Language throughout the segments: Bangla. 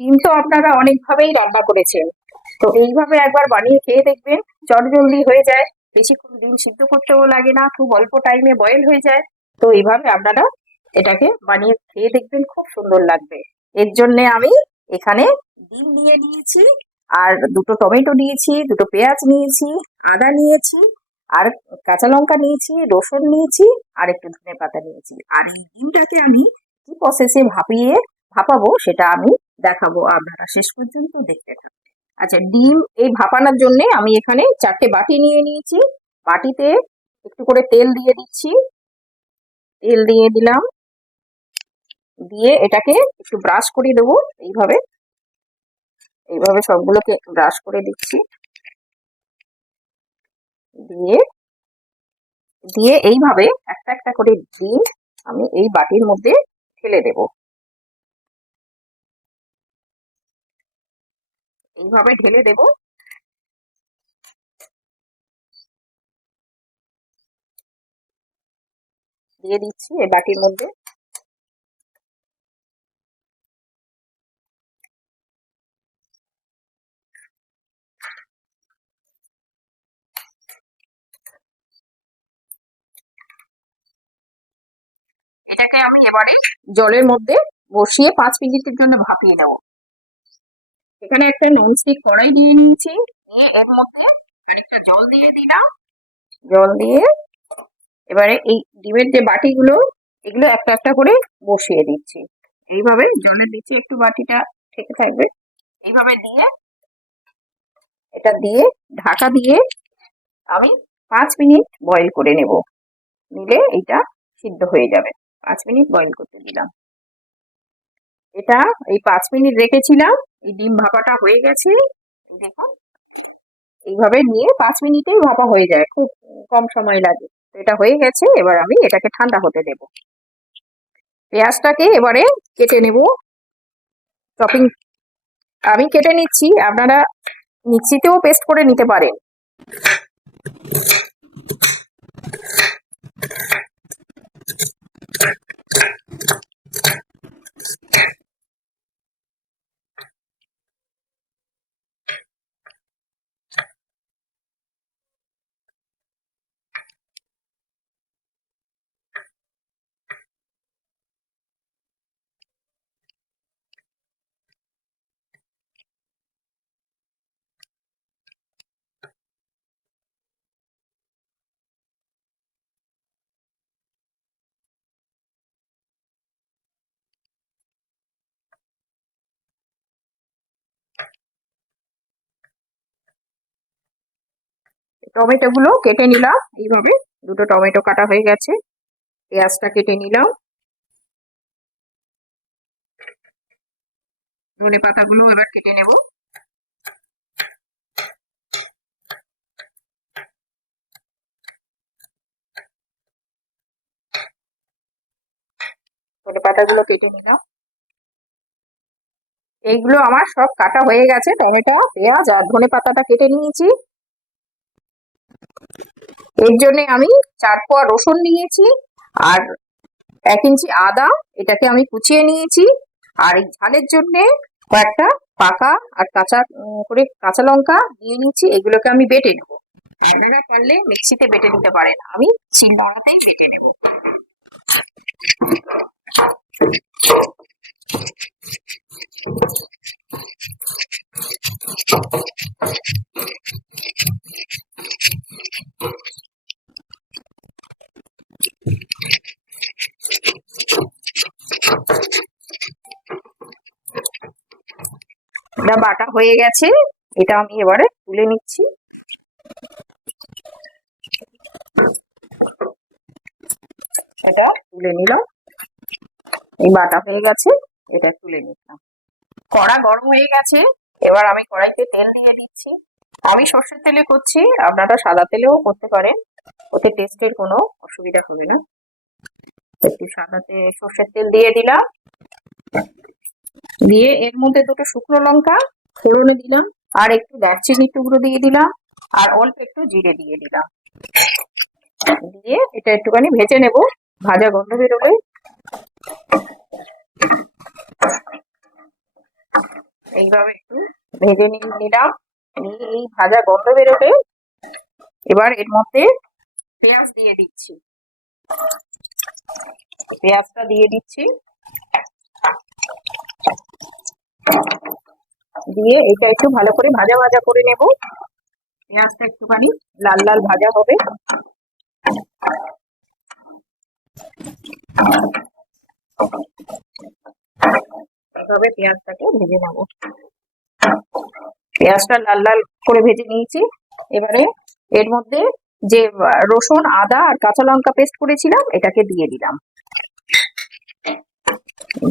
ডিম তো আপনারা অনেকভাবেই রান্না করেছেন, তো এইভাবে একবার বানিয়ে খেয়ে দেখবেন। চটজলদি হয়ে যায়, বেশিক্ষণ ডিম সিদ্ধ করতেও লাগে না, খুব অল্প টাইমে বয়েল হয়ে যায়। তো এইভাবে আপনারা এটাকে বানিয়ে খেয়ে দেখবেন, খুব সুন্দর লাগবে। এর জন্য আমি এখানে ডিম নিয়ে নিয়েছি, আর দুটো টমেটো নিয়েছি, দুটো পেঁয়াজ নিয়েছি, আদা নিয়েছি, আর কাঁচা লঙ্কা নিয়েছি, রসুন নিয়েছি, আর একটু ধনেপাতা নিয়েছি। আর এই ডিমটাকে আমি কি প্রসেসে ভাপাবো সেটা আমি দেখাবো, আপনারা শেষ পর্যন্ত দেখতে থাকুন। আচ্ছা, ডিম এই ভাপানোর জন্য আমি এখানে 4টে বাটি নিয়ে নিয়েছি। বাটিতে একটু করে তেল দিয়ে দিচ্ছি, তেল দিয়ে দিলাম, দিয়ে এটাকে একটু ব্রাশ করে দেবো। এইভাবে এইভাবে সবগুলোকে ব্রাশ করে দিচ্ছি, দিয়ে দিয়ে এইভাবে একটা একটা করে ডিম আমি এই বাটির মধ্যে ঢেলে দেব। এইভাবে ঢেলে দেব। দিয়ে দিচ্ছি এই বাটির মধ্যে। এটাকে আমি এবারে জলের মধ্যে বসিয়ে 5 মিনিটের জন্য ভাপিয়ে নেব। এখানে একটা ননস্টিক কড়াই নিয়ে নিয়েছি, নিয়ে এর মধ্যে খানিকটা জল দিয়ে দিলাম। জল দিয়ে এবারে এই ডিমের যে বাটিগুলো, এগুলো একটা একটা করে বসিয়ে দিচ্ছি। এইভাবে জলের নিচে একটু বাটিটা থেকে থাকবে, এইভাবে দিয়ে এটা দিয়ে ঢাকা দিয়ে আমি 5 মিনিট বয়েল করে নেব, নিলে এটা সিদ্ধ হয়ে যাবে। 5 মিনিট বয়েল করতে দিলাম। এটা এই 5 মিনিট রেখেছিলাম, এই ডিম ভাপাটা হয়ে গেছে। দেখুন, এইভাবে নিয়ে 5 মিনিটেই ভাপা হয়ে যায়, খুব কম সময় লাগে। তো এটা হয়ে গেছে, এবার আমি এটাকে ঠান্ডা হতে দেব। পেঁয়াজটাকে এবারে কেটে নেব, চপিং আমি কেটে নিচ্ছি, আপনারা মিক্সিতেও পেস্ট করে নিতে পারেন। টমেটো গুলো কেটে নিলাম, এইভাবে দুটো টমেটো কাটা হয়ে গেছে। পেঁয়াজটা কেটে নিলাম, ধনে পাতাগুলো এবার কেটে নেব। ধনে পাতাগুলো কেটে নিলাম। এইগুলো আমার সব কাটা হয়ে গেছে, টমেটো, পেঁয়াজ আর ধনে পাতাটা কেটে নিয়েছি। এর জন্য আমি 4 কোয়া রসুন নিয়েছি, আর 1 ইঞ্চি আদা, এটাকে আমি কুচিয়ে নিয়েছি। আর এই ঝালের জন্য কয়েকটা পাকা আর কাঁচা করে কাঁচা লঙ্কা নিয়ে নিয়েছি, এগুলোকে আমি বেটে নেব। আপনারা পারলে মিক্সিতে বেটে নিতে পারেন, আমি শিলনোড়াতেই বেটে নেব। এটা বাটা হয়ে গেছে, এটা আমি এবারে তুলে নিচ্ছি। এটা তুলে নিলাম, এই বাটা হয়ে গেছে, এটা তুলে নিলাম। কড়া গরম হয়ে গেছে, এবার আমি কড়াইতে তেল দিয়ে দিচ্ছি। আমি সর্ষের তেলে করছি, আপনারা সাদা তেলেও করতে পারেন, ওতে টেস্টের কোনো অসুবিধা হবে না। একটু সর্ষের তেল দিয়ে দিলাম, দিয়ে এর মধ্যে দুটো শুকনো লঙ্কা ফোড়নে দিলাম, আর একটু দারচিনির টুকরো দিয়ে দিলাম, আর অল্প একটু জিরে দিয়ে দিলাম। দিয়ে এটা একটুখানি ভেজে নেব, ভাজা গন্ধ বেরোলে। এইভাবে একটু ভেজে নিলাম। এই ভাজা গন্ধ বেরোবে। এবার এর মধ্যে পেঁয়াজ দিয়ে দিচ্ছি। পেঁয়াজটা দিয়ে দিচ্ছি, দিয়ে এটা একটু ভালো করে ভাজা ভাজা করে নেব। পেঁয়াজটা একটুখানি লাল লাল ভাজা হবে। এইভাবে পেঁয়াজটাকে ভেজে নেব। পেঁয়াজটা লাল লাল করে ভেজে নিয়েছি। এবারে এর মধ্যে যে রসুন, আদা আর কাঁচা লঙ্কা পেস্ট করেছিলাম এটাকে দিয়ে দিলাম।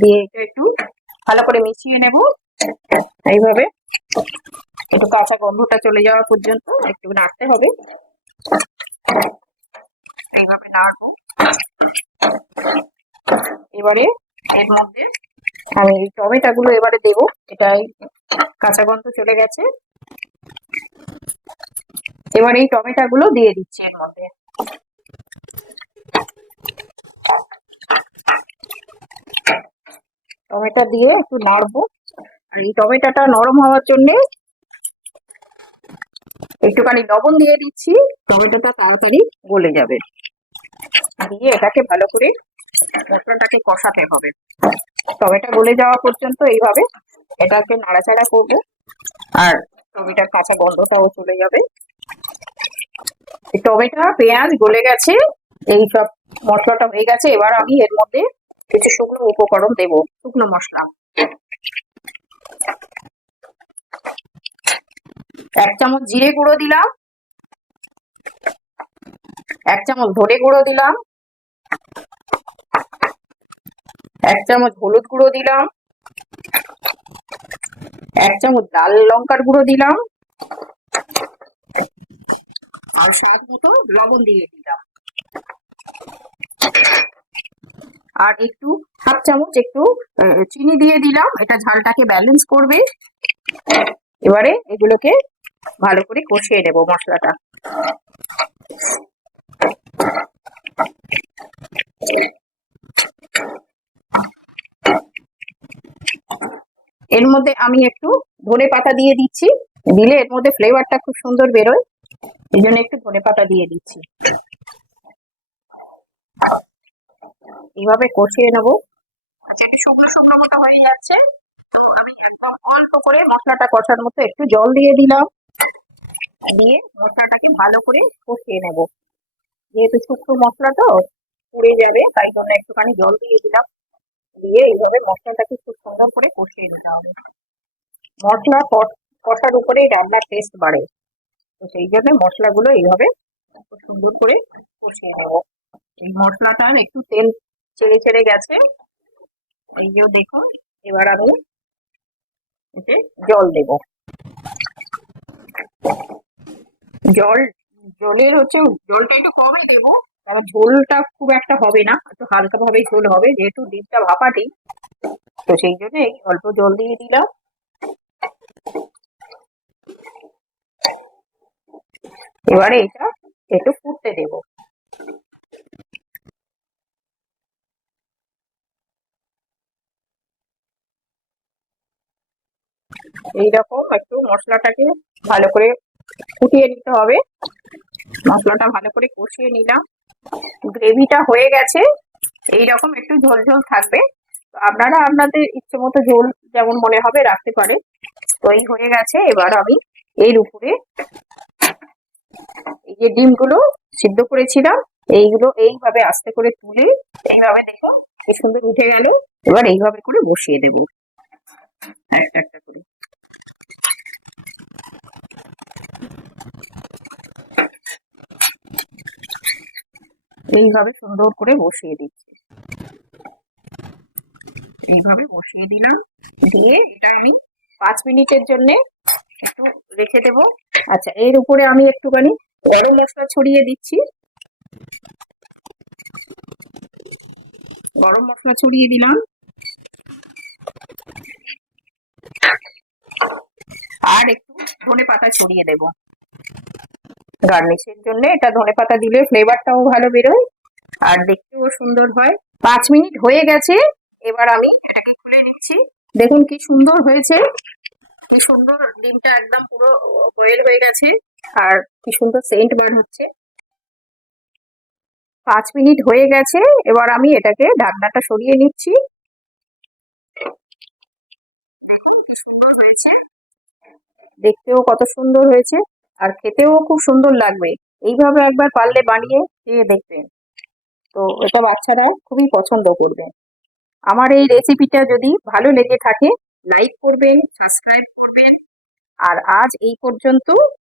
দিয়ে এটা একটু ভালো করে মিশিয়ে নেব। এইভাবে একটু কাঁচা গন্ধটা চলে যাওয়া পর্যন্ত একটু নাড়তে হবে। এইভাবে নাড়বো। এবারে এর মধ্যে আমি টমেটো গুলো এবারে দেবো। এটাই কাঁচা গন্ধ চলে গেছে। এবার এই টমেটো গুলো দিয়ে দিচ্ছি এর মধ্যে। টমেটো দিয়ে একটু নাড়বো। আর এই টমেটোটা নরম হওয়ার জন্য একটুখানি লবণ দিয়ে দিচ্ছি, টমেটোটা তাড়াতাড়ি গলে যাবে। দিয়ে এটাকে ভালো করে মশলাটাকে কষাতে হবে। টমেটো গলে যাওয়া পর্যন্ত এইভাবে এটাকে নাড়াচাড়া করবো। আর টমেটোর কাঁচা গন্ধটাও চলে যাবে। টমেটো, পেঁয়াজ গলে গেছে, এই সব মশলাটা হয়ে গেছে। এবার আমি এর মধ্যে কিছু শুকনো উপকরণ দেবো, শুকনো মশলা। 1 চামচ জিরে গুঁড়ো দিলাম, 1 চামচ ধনে গুঁড়ো দিলাম, 1 চামচ হলুদ গুঁড়ো দিলাম, 1 চামচ লাল লঙ্কার গুঁড়ো দিলাম, আর স্বাদ মতো লবণ দিয়ে দিলাম। আর একটু 1/2 চামচ একটু চিনি দিয়ে দিলাম, এটা ঝালটাকে ব্যালেন্স করবে। এবারে এগুলোকে ভালো করে কষিয়ে নেব মশলাটা। এর মধ্যে আমি একটু ধনে পাতা দিয়ে দিচ্ছি, দিলে এর মধ্যে ফ্লেভারটা খুব সুন্দর বেরোয়, এই জন্য একটু ধনে পাতা দিয়ে দিচ্ছি। এইভাবে কষিয়ে নেবো। একটু শুকনো শুকনো মতো হয়ে যাচ্ছে, তো আমি একদম অল্প করে মশলাটা কষার মতো একটু জল দিয়ে দিলাম। দিয়ে মশলাটাকে ভালো করে কষিয়ে নেব। যেহেতু শুকনো মশলা তো পুড়ে যাবে, তাই জন্য একটুখানি জল দিয়ে দিলাম। দিয়ে এইভাবে মশলাটাকে খুব সুন্দর করে কষিয়ে নিতে হবে। মশলা কষার উপরেই রান্নার টেস্ট বাড়ে, তো সেই জন্য মশলাগুলো এইভাবে খুব সুন্দর করে কষিয়ে নেব। এই মশলাটার একটু তেল ছেড়ে ছেড়ে গেছে, এই যে দেখুন। এবার আমি এতে জল দেব। জলের জলটা একটু কমই দেবো, কারণ ঝোলটা খুব একটা হবে না, একটু হালকা ভাবেই ঝোল হবে, যেহেতু ডিমটা ভাপা ডিম, তো সেই জন্য অল্প জল দিয়ে দিলাম। এবারে এটা একটু ফুটতে দেব। এইরকম একটু মশলাটাকে ভালো করে ফুটিয়ে নিতে হবে। মশলাটা ভালো করে কষিয়ে নিলাম, গ্রেভিটা হয়ে গেছে। এইরকম একটু ঝোল ঝোল থাকবে, তো আপনারা আপনাদের ইচ্ছে মতো ঝোল যেমন মনে হবে রাখতে পারে। তো এই হয়ে গেছে। এবার আমি এর উপরে এই যে ডিমগুলো সিদ্ধ করেছিলাম এইগুলো এইভাবে আস্তে করে তুলে এইভাবে দেখো কি সুন্দর উঠে গেল। এবার এইভাবে করে বসিয়ে দেবো একটা একটা করে। এইভাবে সুন্দর করে বসিয়ে দিচ্ছি। এইভাবে বসিয়ে দিলাম, দিয়ে এটা আমি 5 মিনিটের জন্য একটু রেখে দেবো। আচ্ছা, এর উপরে আমি একটুখানি গরম মশলা ছড়িয়ে দিচ্ছি। গরম মশলা ছড়িয়ে দিলাম, আর একটু ধনে পাতা ছড়িয়ে দেব গার্নিশের জন্য। এটা ধনে পাতা দিলে ফ্লেভারটাও ভালো বেরোয় আর দেখতেও সুন্দর হয়। 5 মিনিট হয়ে গেছে, এবার আমি এটাকে খুলে নিচ্ছি। দেখুন কি সুন্দর হয়েছে। কি সুন্দর ডিমটা একদম পুরো বয়েল হয়ে গেছে আর কি সুন্দর সেন্ট বার হচ্ছে। 5 মিনিট হয়ে গেছে, এবার আমি এটাকে ঢাকনাটা সরিয়ে নিচ্ছি। দেখুন কি সুন্দর হয়েছে, দেখতেও কত সুন্দর হয়েছে আর খেতেও খুব সুন্দর লাগবে। এইভাবে একবার পারলে বানিয়ে খেয়ে দেখবেন, তো এটা বাচ্চারা খুবই পছন্দ করবে। আমার এই রেসিপিটা যদি ভালো লেগে থাকে লাইক করবেন, সাবস্ক্রাইব করবেন। আর আজ এই পর্যন্ত,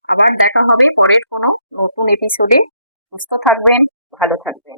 আবার দেখা হবে পরের কোনো নতুন এপিসোডে। সুস্থ থাকবেন, ভালো থাকবেন।